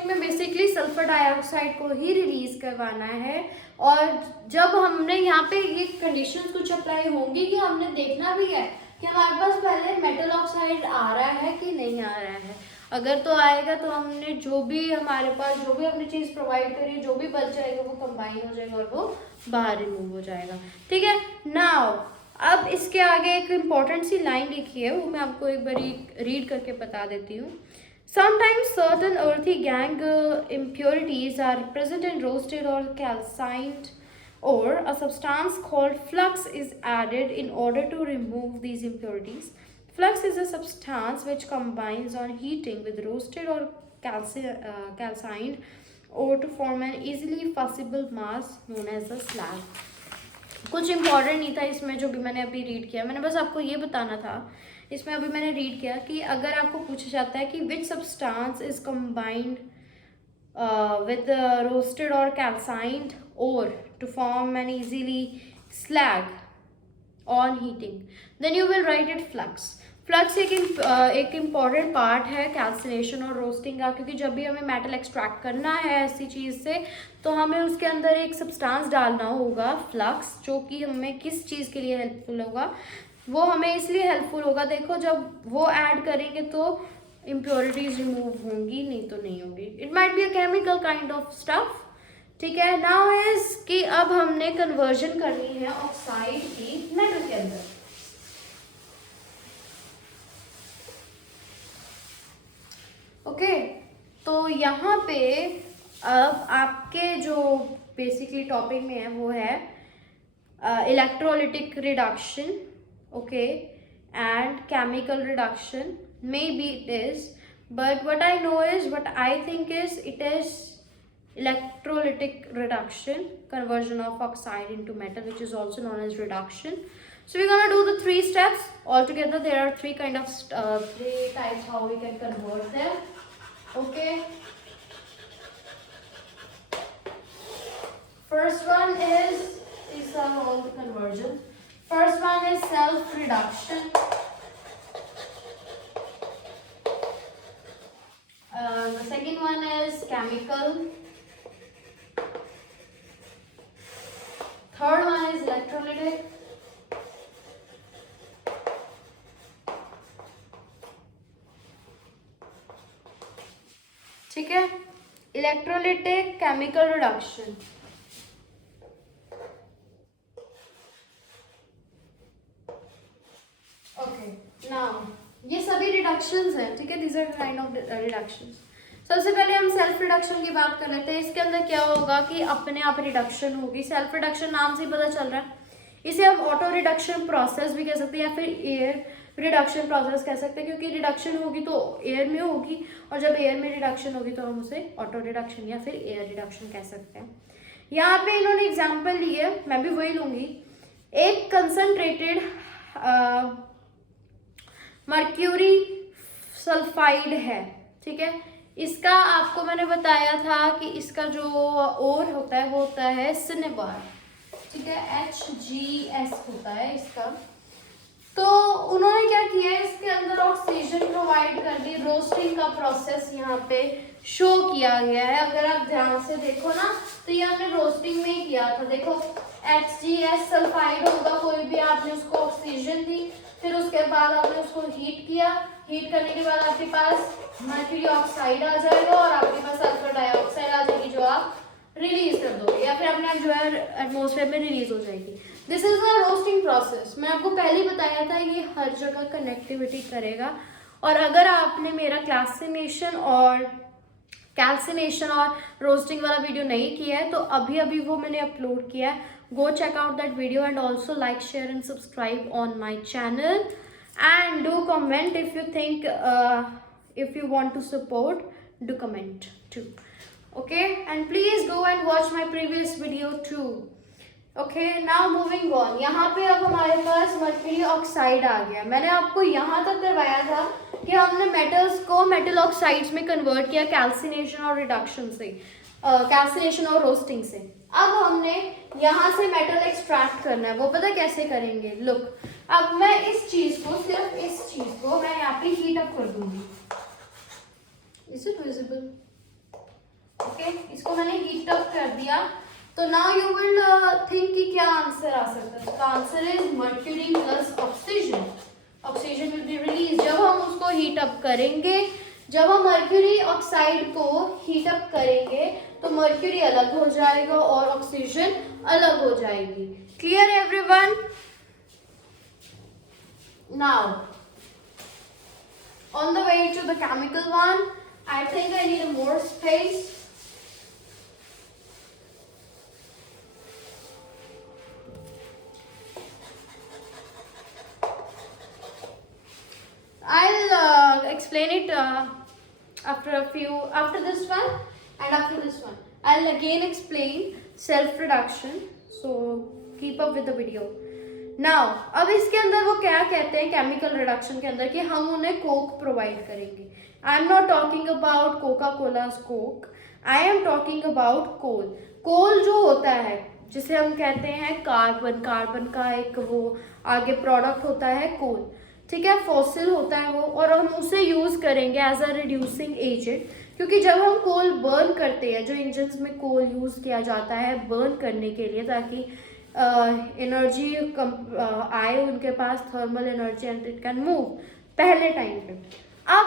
Roasting में basically sulphur dioxide को ही release करवाना है। और जब हमने यहाँ पे ये कंडीशंस कुछ अप्लाई होंगी कि हमने देखना भी है कि हमारे पास पहले मेटल ऑक्साइड आ रहा है कि नहीं आ रहा है। अगर तो आएगा तो हमने जो भी हमारे पास जो भी हमने चीज़ प्रोवाइड करी है, जो भी बच जाएगा वो कंबाइन हो जाएगा और वो बाहर रिमूव हो जाएगा। ठीक है, नाउ अब इसके आगे एक इम्पॉर्टेंट सी लाइन लिखी है, वो मैं आपको एक बारी रीड करके बता देती हूँ। Sometimes certain earthy gang impurities are present in roasted or calcined ore. A substance called flux is added in order to remove these impurities. Flux is a substance which combines on heating with roasted or calcined ore to form an easily fusible mass known as a slag. कुछ important नहीं था इसमें जो भी मैंने अभी read किया, मैंने बस आपको ये बताना था। इसमें अभी मैंने रीड किया कि अगर आपको पूछा जाता है कि which substance is combined with roasted और कैल्साइंड और to form an easily slag on heating, then you will write it flux. Flux एक इम्पॉर्टेंट पार्ट है कैल्सिनेशन और रोस्टिंग का, क्योंकि जब भी हमें मेटल एक्सट्रैक्ट करना है ऐसी चीज़ से तो हमें उसके अंदर एक सब्सटेंस डालना होगा फ्लक्स, जो कि हमें किस चीज़ के लिए हेल्पफुल होगा, वो हमें इसलिए हेल्पफुल होगा, देखो जब वो ऐड करेंगे तो इम्प्योरिटीज रिमूव होंगी, नहीं तो नहीं होगी। It might be a chemical kind of stuff. ठीक है, नाउ इज कि अब हमने कन्वर्जन करनी है ऑक्साइड की मेटल के अंदर। ओके, तो यहाँ पे अब आपके जो बेसिकली टॉपिक में है वो है electrolytic reduction, okay, and chemical reduction. maybe it is, but what I know is, what I think is, it is electrolytic reduction, conversion of oxide into metal, which is also known as reduction. So we're gonna do the 3 steps altogether. There are 3 kind of 3 types how we can convert them. Okay, first one is, these are all the conversions. First one is self reduction. The second one is chemical. Third one is electrolytic. ठीक है, electrolytic, chemical reduction. Okay, now ये सभी reductions हैं। ठीक है, these are kind of reductions. सबसे पहले हम सेल्फ रिडक्शन की बात कर लेते हैं। इसके अंदर क्या होगा कि अपने आप रिडक्शन होगी। सेल्फ रिडक्शन नाम से ही पता चल रहा है, इसे हम ऑटो रिडक्शन प्रोसेस भी कह सकते हैं या फिर एयर रिडक्शन प्रोसेस कह सकते हैं, क्योंकि रिडक्शन होगी तो एयर में होगी और जब एयर में रिडक्शन होगी तो हम उसे ऑटो रिडक्शन या फिर एयर रिडक्शन कह सकते हैं। यहाँ पे इन्होंने एग्जाम्पल लिए, मैं भी वही लूंगी। एक कंसंट्रेटेड मर्क्यूरी सल्फाइड है, ठीक है, इसका आपको मैंने बताया था कि इसका जो ओर होता है वो होता है सिनेबार, ठीक है, HgS होता है इसका। तो उन्होंने क्या किया है, इसके अंदर ऑक्सीजन प्रोवाइड कर दी। रोस्टिंग का प्रोसेस यहाँ पे शो किया गया है, अगर आप ध्यान से देखो ना तो ये हमने रोस्टिंग में ही किया था। देखो HgS सल्फाइड होगा कोई भी, आपने उसको ऑक्सीजन दी, फिर उसके बाद आपने उसको हीट किया, हीट करने के बाद आपके पास मर्क्यूरी ऑक्साइड आ जाएगा और आपके पास सल्फर डाइऑक्साइड आ जाएगी जो आप रिलीज कर दोगे या फिर अपने आप जो है एटमॉस्फेयर में रिलीज हो जाएगी। This is the roasting process. मैं आपको पहले ही बताया था ये हर जगह कनेक्टिविटी करेगा। और अगर आपने मेरा क्लासिनेशन और कैल्सिनेशन और रोस्टिंग वाला वीडियो नहीं किया है तो अभी अभी वो मैंने अपलोड किया है। Go check out that video and also like, share and subscribe on my channel and do comment if you think if you want to support, do comment too. Okay, and please go and watch my previous video too. Okay, now moving on. यहाँ पे अब हमारे पास mercury oxide आ गया। मैंने आपको यहाँ तक करवाया था कि हमने मेटल्स को मेटल ऑक्साइड्स में कन्वर्ट किया कैल्सिनेशन और रिडक्शन से, कैल्सिनेशन और रोस्टिंग से। अब हमने यहाँ से मेटल एक्सट्रैक्ट करना है, वो पता कैसे करेंगे। लुक, अब मैं इस चीज को, सिर्फ इस चीज को मैं यहाँ पे हीट अप कर दूंगी। Is it visible? ओके, इसको मैंने हीट अप कर दिया। तो नाउ यू विल थिंक कि क्या आंसर आ सकता है। तो answer is mercury plus oxygen. Oxygen will be release जब हम उसको हीट अप करेंगे। जब हम मर्क्यूरी ऑक्साइड को हीट अप करेंगे तो मर्क्यूरी अलग हो जाएगा और ऑक्सीजन अलग हो जाएगी। Clear everyone? Now on the way to the chemical one, I think I need more space. I'll explain it after this one and after this one. I'll again explain self-reduction. So keep up with the video. Now, अब इसके अंदर वो क्या कहते हैं chemical reduction के अंदर कि हम उन्हें कोक प्रोवाइड करेंगे। I am not talking about Coca Cola's coke, I am talking about coal. Coal जो होता है जिसे हम कहते हैं कार्बन, कार्बन का एक वो आगे प्रोडक्ट होता है कोल, ठीक है, फॉसिल होता है वो, और हम उसे यूज करेंगे एज अ रिड्यूसिंग एजेंट। क्योंकि जब हम कोल बर्न करते हैं, जो इंजन्स में कोल यूज किया जाता है बर्न करने के लिए ताकि एनर्जी आए उनके पास, thermal energy, and it can move पहले टाइम पे। अब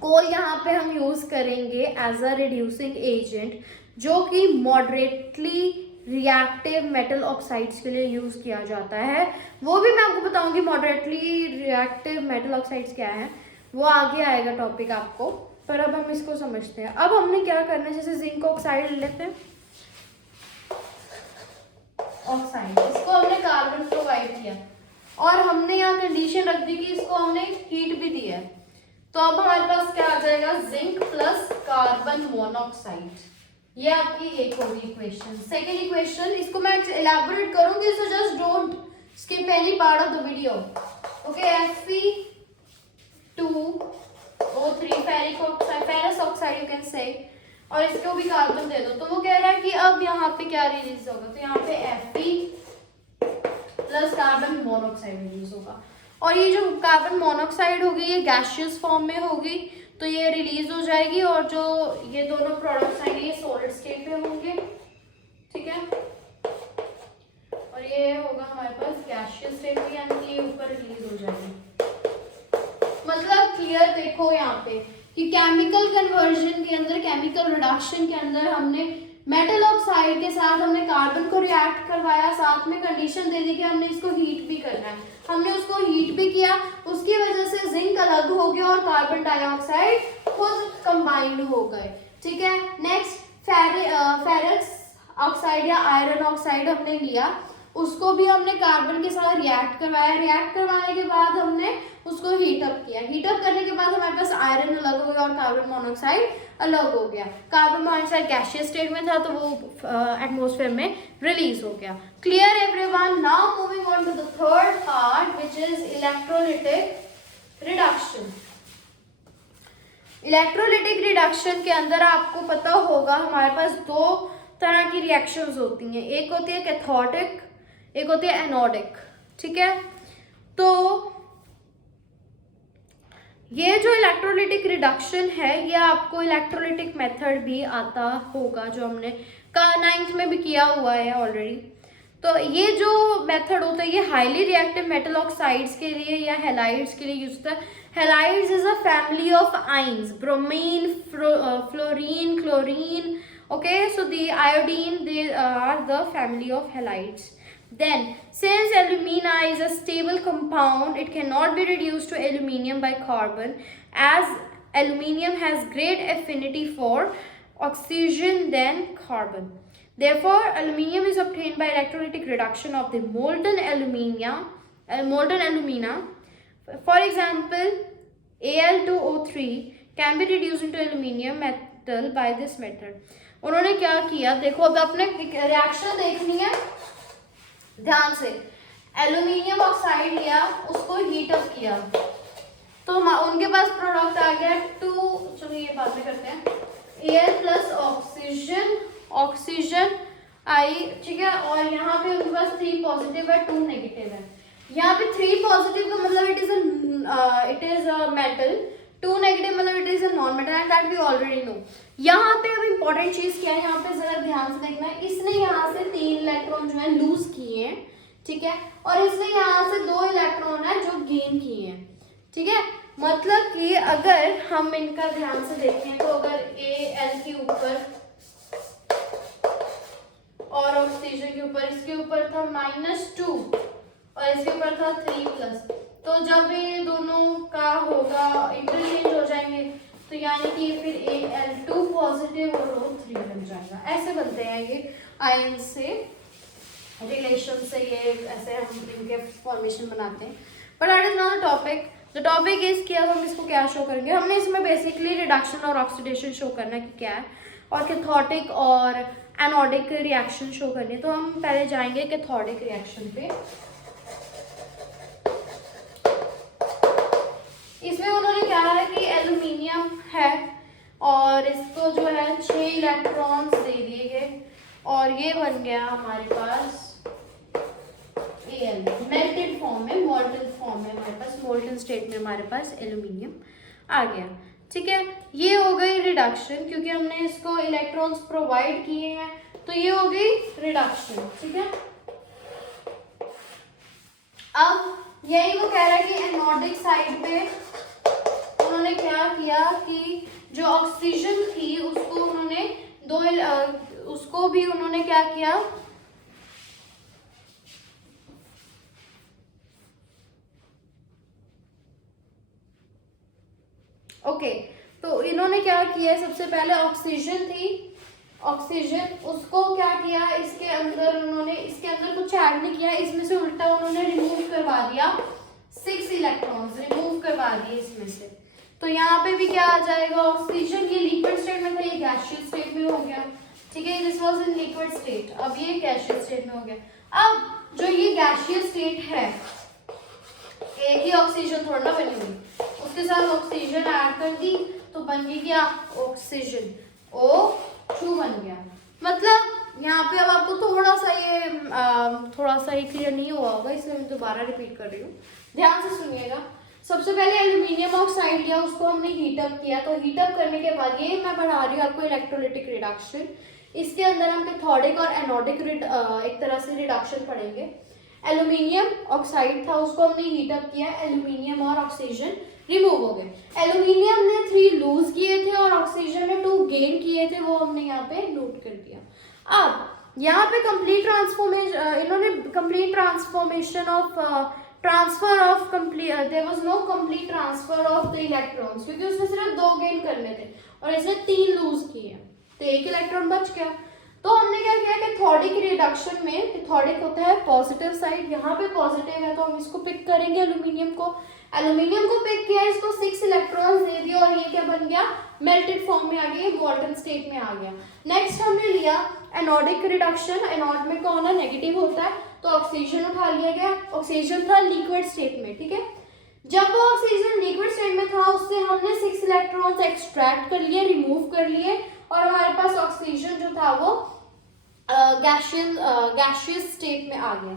कोल यहाँ पे हम यूज करेंगे एज अ रिड्यूसिंग एजेंट, जो कि मॉडरेटली रिएक्टिव मेटल ऑक्साइड्स के लिए यूज किया जाता है। वो भी मैं आपको बताऊंगी मॉडरेटली रिएक्टिव मेटल ऑक्साइड्स क्या है, वो आगे आएगा टॉपिक आपको, पर अब हम इसको समझते हैं। अब हमने क्या करना है, जैसे जिंक ऑक्साइड लेते हैं, ऑक्साइड, इसको हमने कार्बन प्रोवाइड किया और हमने यहाँ कंडीशन रख दी कि इसको हमने हीट भी दिया है। तो अब हमारे पास क्या आ जाएगा, जिंक प्लस कार्बन मोनोऑक्साइड। ये आपकी एक होगी इक्वेशन। सेकेंड इक्वेशन, इसको मैं एलैबोरेट करूंगी, so just don't skip any part of the video. Okay, Fe2O3 ferrous oxide you can say, और इसको भी कार्बन दे दो। तो वो कह रहा है कि अब यहाँ पे क्या रिलीज होगा, तो यहाँ पे Fe plus carbon monoxide release होगा। और ये जो कार्बन मोनोऑक्साइड होगी ये गैसियस फॉर्म में होगी, तो ये रिलीज हो जाएगी, और जो ये दोनों प्रोडक्ट्स आएंगे ये सॉलिड स्टेट में होंगे, ठीक है, और ये होगा हमारे पास गैसियस स्टेट में, यानी ये ऊपर रिलीज हो जाएगी। मतलब क्लियर देखो यहाँ पे कि केमिकल कन्वर्जन के अंदर, केमिकल रिडक्शन के अंदर हमने मेटल ऑक्साइड के साथ हमने कार्बन को रिएक्ट करवाया, साथ में कंडीशन दे दी कि हमने इसको हीट भी करना है। हमने उसको हीट भी किया, उसकी वजह से जिंक अलग हो गया और कार्बन डाइऑक्साइड खुद कंबाइंड हो गए, ठीक है। नेक्स्ट फेरस ऑक्साइड या आयरन ऑक्साइड हमने लिया, उसको भी हमने कार्बन के साथ रिएक्ट करवाया। रिएक्ट करवाने के बाद हमने उसको हीट अप किया। हीट अप करने के बाद हमारे पास आयरन अलग हो गया और कार्बन मोनोऑक्साइड अलग हो गया। कार्बन मोनोऑक्साइड गैसियस स्टेट में था तो वो एटमॉस्फेयर में रिलीज हो गया। Clear everyone? Now moving on to the third part which is electrolytic reduction. Electrolytic reduction के अंदर आपको पता होगा हमारे पास दो तरह की रिएक्शंस होती हैं, एक होती है कैथोडिक, एक होती है एनोडिक, ठीक है। तो ये जो इलेक्ट्रोलिटिक रिडक्शन है ये आपको इलेक्ट्रोलिटिक मेथड भी आता होगा, जो हमने 9th में भी किया हुआ है ऑलरेडी। तो ये जो मेथड होता है ये हाईली रिएक्टिव मेटल ऑक्साइड्स के लिए या हैलाइड्स के लिए यूज होता है। Halides is a family of ions, bromine, fluorine, chlorine, okay, so the iodine, they are the family of halides. Then since alumina is a stable compound, it cannot be reduced to aluminium by carbon, as aluminium has great affinity for oxygen than carbon. Therefore aluminium is obtained by electrolytic reduction of the molten alumina. For example, Al2O3 can be reduced into aluminium metal by this method. उन्होंने क्या किया, देखो अब आपने reaction देखनी है ध्यान से। एल्यूमिनियम ऑक्साइड लिया, उसको हीट अप किया, तो उनके पास प्रोडक्ट आ गया 2, चलो ये बाद में करते हैं, Al प्लस ऑक्सीजन, ऑक्सीजन आई, ठीक है, और यहाँ पे उनके पास 3 पॉजिटिव है 2 नेगेटिव है। यहाँ पे 3 पॉजिटिव का मतलब it is a metal, 2 negative मतलब it is a non metal and that we already know. यहाँ पे अब इंपॉर्टेंट चीज क्या है, यहाँ पे जरा ध्यान से देखना है, इसने यहाँ से 3 इलेक्ट्रॉन जो है लूज किए हैं, ठीक है, और इसने यहाँ से 2 इलेक्ट्रॉन है जो गेन किए हैं, ठीक है। मतलब कि अगर हम इनका ध्यान से देखें तो अगर Al के ऊपर और ऑक्सीजन के ऊपर, इसके ऊपर था -2 और इसके ऊपर था 3+, तो जब ये दोनों का होगा इंटरचेंज हो जाएंगे तो यानी कि फिर Al2 पॉजिटिव और O3 बन जाएगा। ऐसे बनते हैं ये आयन से रिलेशन से, ये ऐसे हम इनके फॉर्मेशन बनाते हैं। But that is not the topic. The topic is कि अब हम इसको क्या शो करेंगे। हमने इसमें बेसिकली रिडक्शन और ऑक्सीडेशन शो करना है कि क्या है, और कैथोडिक और एनोडिक रिएक्शन शो करनी है। तो हम पहले जाएंगे कैथोडिक रिएक्शन पे। इसमें उन्होंने क्या है कि एल्यूमिनियम है और इसको जो है 6 इलेक्ट्रॉन्स दे दिए गए और ये बन गया हमारे पास Al, मेल्टेड फॉर्म में, मोल्टन फॉर्म में हमारे पास, मोल्टन स्टेट में हमारे पास एल्यूमिनियम आ गया, ठीक है। ये हो गई रिडक्शन, क्योंकि हमने इसको इलेक्ट्रॉन्स प्रोवाइड किए हैं तो ये हो गई रिडक्शन, ठीक है। अब यही वो कह रहा है कि एनोडिक साइड पे उन्होंने क्या किया कि जो ऑक्सीजन थी उसको उन्होंने उसको भी उन्होंने क्या किया, ओके तो इन्होंने क्या किया, सबसे पहले ऑक्सीजन थी, ऑक्सीजन उसको क्या किया, इसके अंदर उन्होंने, इसके अंदर कुछ ऐड नहीं किया, इसमें से उल्टा उन्होंने रिमूव करवा दिया 6 इलेक्ट्रॉन्स रिमूव करवा दिए इसमें से। तो यहाँ पे भी क्या आ जाएगा, ऑक्सीजन ये लिक्विड स्टेट में था, ये गैसियस स्टेट में हो गया, ठीक है। This was in liquid state, अब ये गैसियस स्टेट में हो गया। अब जो ये गैसियस स्टेट है, एक ही ऑक्सीजन थोड़ा ना बनी हुई, उसके साथ ऑक्सीजन ऐड कर दी तो बन गई क्या, ऑक्सीजन O2 बन गया। मतलब यहाँ पे अब आपको थोड़ा सा ये क्लियर नहीं हुआ होगा, इसलिए मैं दोबारा रिपीट कर रही हूँ, ध्यान से सुनिएगा। सबसे पहले एल्यूमिनियम ऑक्साइड लिया, उसको हमने हीटअप किया, तो हीटअप करने के बाद ये मैं बढ़ा रही हूँ आपको इलेक्ट्रोलिटिक रिडक्शन। इसके अंदर हम कैथोडिक और एनोडिक एक तरह से रिडक्शन पढ़ेंगे। एल्यूमिनियम ऑक्साइड था, उसको हमने हीटअप किया, एल्यूमिनियम और ऑक्सीजन रिमूव हो गए। एल्यूमिनियम ने 3 लूज किए थे और ऑक्सीजन ने 2 गेन किए थे, वो हमने यहाँ पे नोट कर दिया। अब यहाँ पे कंप्लीट ट्रांसफॉर्मेशन, इन्होंने complete transformation of transfer of complete, there was no complete transfer of the electrons, क्योंकि उसने सिर्फ 2 गेन करने थे और इसने 3 लूज किए, तो 1 इलेक्ट्रॉन बच गया। तो हमने क्या किया, कैथोडिक रिडक्शन में कैथोडिक होता है पॉजिटिव साइड, यहाँ पे पॉजिटिव है तो हम इसको पिक करेंगे, एल्यूमिनियम को पिक किया, इसको 6 इलेक्ट्रॉन्स दे दिया और ये क्या बन गया, मेल्टेड फॉर्म में आ गया, मोल्टन स्टेट में आ गया। नेक्स्ट हमने लिया एनोडिक रिडक्शन, एनोड में कौन है, नेगेटिव होता है, तो ऑक्सीजन उठा लिया गया, ऑक्सीजन था लिक्विड स्टेट में, ठीक है। जब वो ऑक्सीजन लिक्विड स्टेट में था उससे हमने 6 इलेक्ट्रॉन्स एक्सट्रैक्ट कर लिए, रिमूव कर लिए, और हमारे पास ऑक्सीजन जो था वो गैसियस स्टेट में आ गया।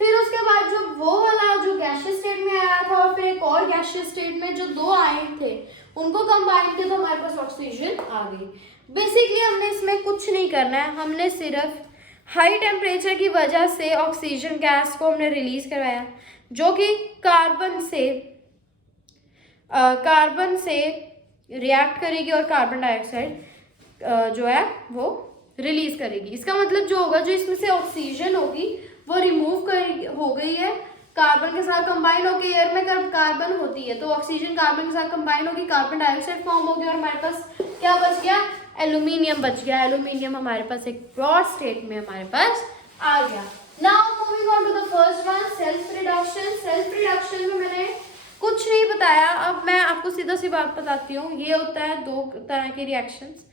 फिर उसके बाद जो वो वाला जो गैसियस स्टेट में आया था और फिर एक और गैसियस स्टेट में जो 2 आयन थे उनको कंबाइन किया तो हमारे पास ऑक्सीजन आ गई। बेसिकली हमने इसमें कुछ नहीं करना है, हमने सिर्फ हाई टेम्परेचर की वजह से ऑक्सीजन गैस को हमने रिलीज करवाया, जो कि कार्बन से रिएक्ट करेगी और कार्बन डाइऑक्साइड जो है वो रिलीज करेगी। इसका मतलब जो होगा, जो इसमें से ऑक्सीजन होगी वो रिमूव हो गई है, कार्बन के साथ कंबाइन होकर, एयर में कार्बन होती है तो ऑक्सीजन कार्बन के साथ कंबाइन होगी, कार्बन डाइऑक्साइड फॉर्म हो गया और हमारे पास क्या बच गया, एल्यूमिनियम बच गया। एल्यूमिनियम हमारे पास एक ब्रॉड स्टेट में हमारे पास आ गया। Now moving on to the first one, self reduction. Self reduction में मैंने कुछ नहीं बताया, अब मैं आपको सीधा सी बात बताती हूँ। ये होता है 2 तरह के रिएक्शंस,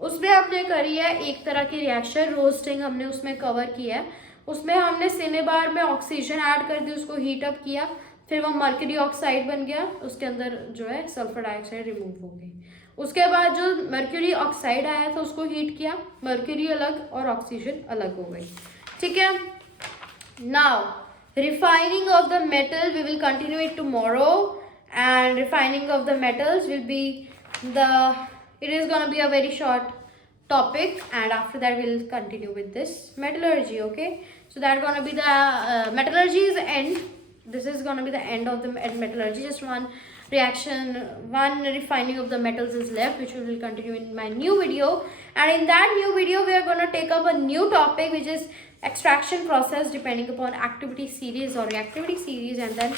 उसमें हमने करी है एक तरह की रिएक्शन रोस्टिंग, हमने उसमें कवर किया है, उसमें हमने सिनेबार में ऑक्सीजन ऐड कर दी, उसको हीट अप किया, फिर वो मर्क्यूरी ऑक्साइड बन गया, उसके अंदर जो है सल्फर डाइऑक्साइड रिमूव हो गई। उसके बाद जो मर्क्यूरी ऑक्साइड आया था उसको हीट किया, मर्क्यूरी अलग और ऑक्सीजन अलग हो गई, ठीक है। Now refining of the metal we will continue it tomorrow and refining of the metals will be it is going to be a very short topic, and after that we'll continue with this metallurgy. Okay, so that's going to be the metallurgy is end. This is going to be the end of the metallurgy. Just one reaction, one refining of the metals is left, which we will continue in my new video. And in that new video we are going to take up a new topic, which is extraction process depending upon activity series or reactivity series, and then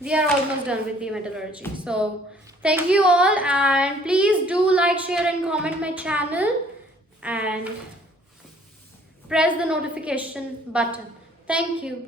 we are almost done with the metallurgy. So thank you all, and please do like, share and comment my channel, and press the notification button. Thank you.